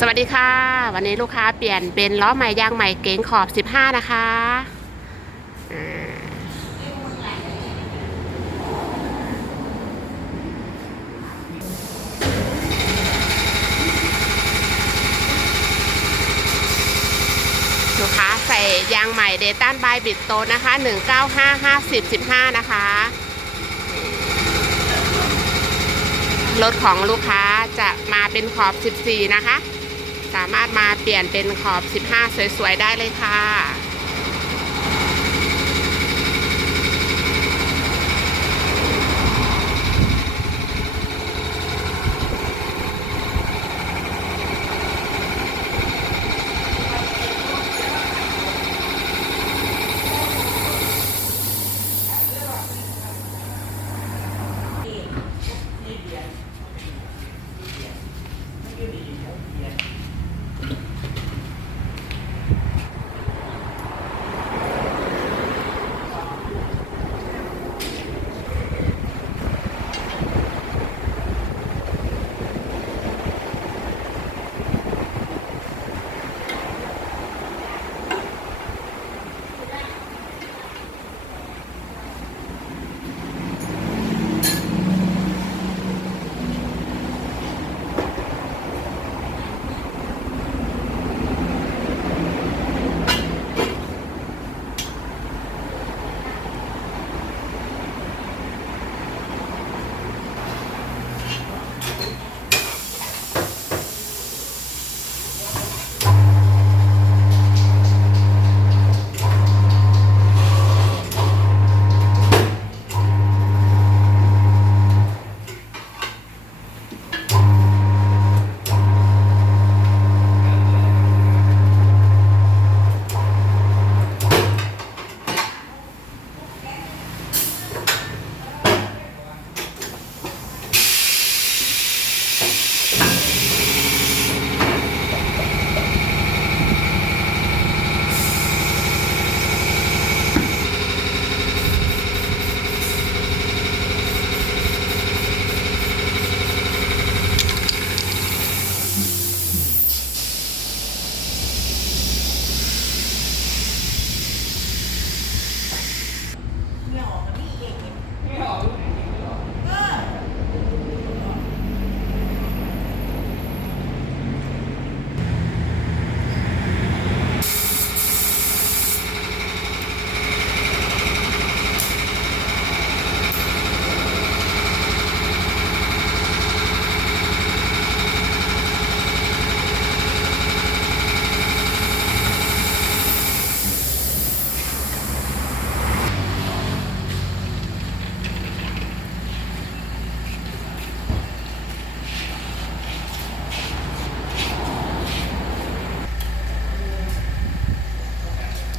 สวัสดีค่ะ วันนี้ลูกค้าเปลี่ยนเป็นล้อใหม่ยางใหม่เก๋งขอบ 15 นะคะลูกค้าใส่ยางใหม่เดตันบายบิดโตนะคะ 195 50 15 นะคะรถของลูกค้าจะมาเป็นขอบ 14 นะคะ สามารถมาเปลี่ยนเป็นขอบ 15 สวยๆ ได้เลยค่ะ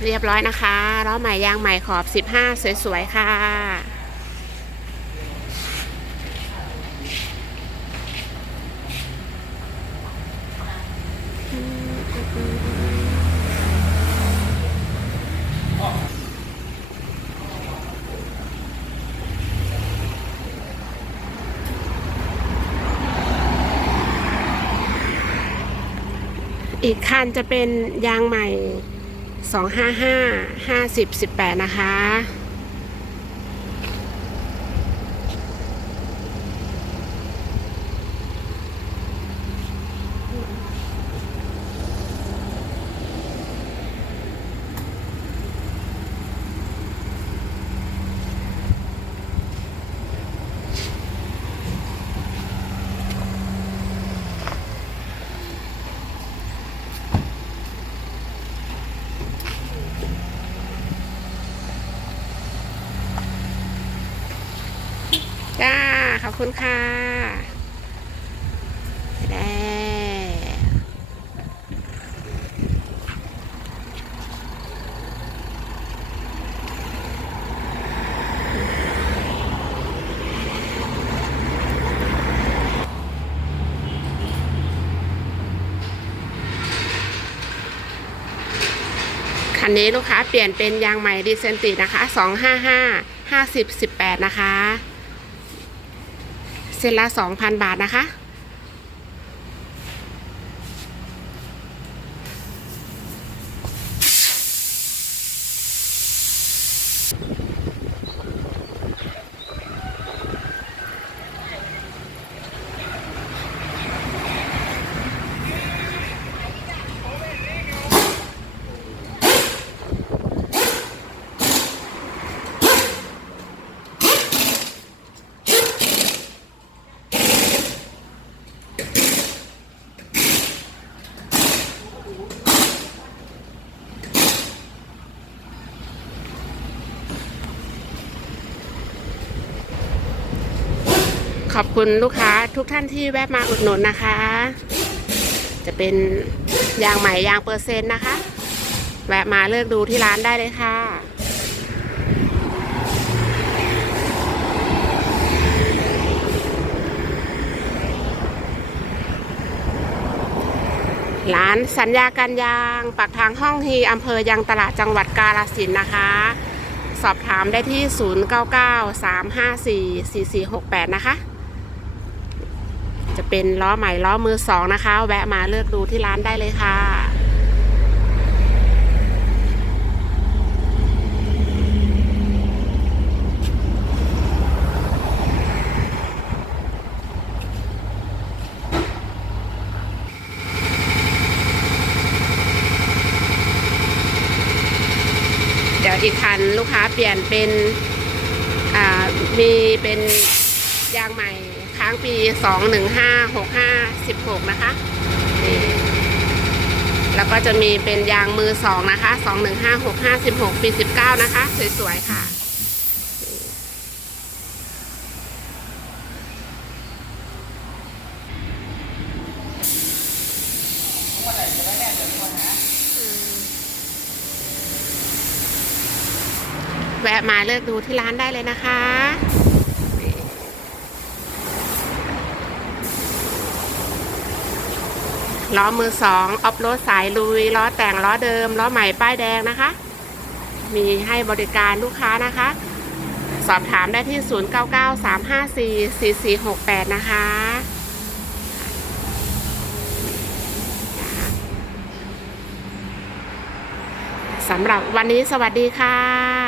เรียบร้อยนะคะล้อใหม่ยางใหม่ขอบ 15 สวยๆ ค่ะอีกคันจะเป็นยางใหม่ 255 50 18 นะคะ จ้า ขอบคุณค่ะได้คันนี้ลูกค้าเปลี่ยนเป็นยางใหม่ดีเซนตินะคะ 255 50 18 นะคะ เซ็นละ2,000 บาทนะคะ อบคุณลูกค้าทุกท่านที่แวะมาอุดหนุนนะคะ จะเป็นยางใหม่ยางเปอร์เซ็นต์นะคะ แวะมาเลือกดูที่ร้านได้เลยค่ะร้านสัญญาการยางปากทางห้องฮีอำเภอยางตลาดจังหวัดกาฬสินนะคะ สอบถามได้ที่ 0993544468 นะคะ เป็นล้อใหม่ล้อมือสองนะคะ แวะมาเลือกดูที่ร้านได้เลยค่ะเดี๋ยวอีกคันลูกค้าเปลี่ยนเป็นมีเป็นยางใหม่างปี2156516นะคะนี่แล้วก็จะมีเป็นยางมือ2นะคะ2156516ปี19นะคะ สวยๆค่ะแวะมาเลือกดูที่ร้านได้เลยนะคะ ล้อมือสองออฟโรดสายลุยล้อแต่งล้อเดิมล้อใหม่ป้ายแดงนะคะ มีให้บริการลูกค้านะคะ สอบถามได้ที่ 0993544468 นะคะ สำหรับวันนี้สวัสดีค่ะ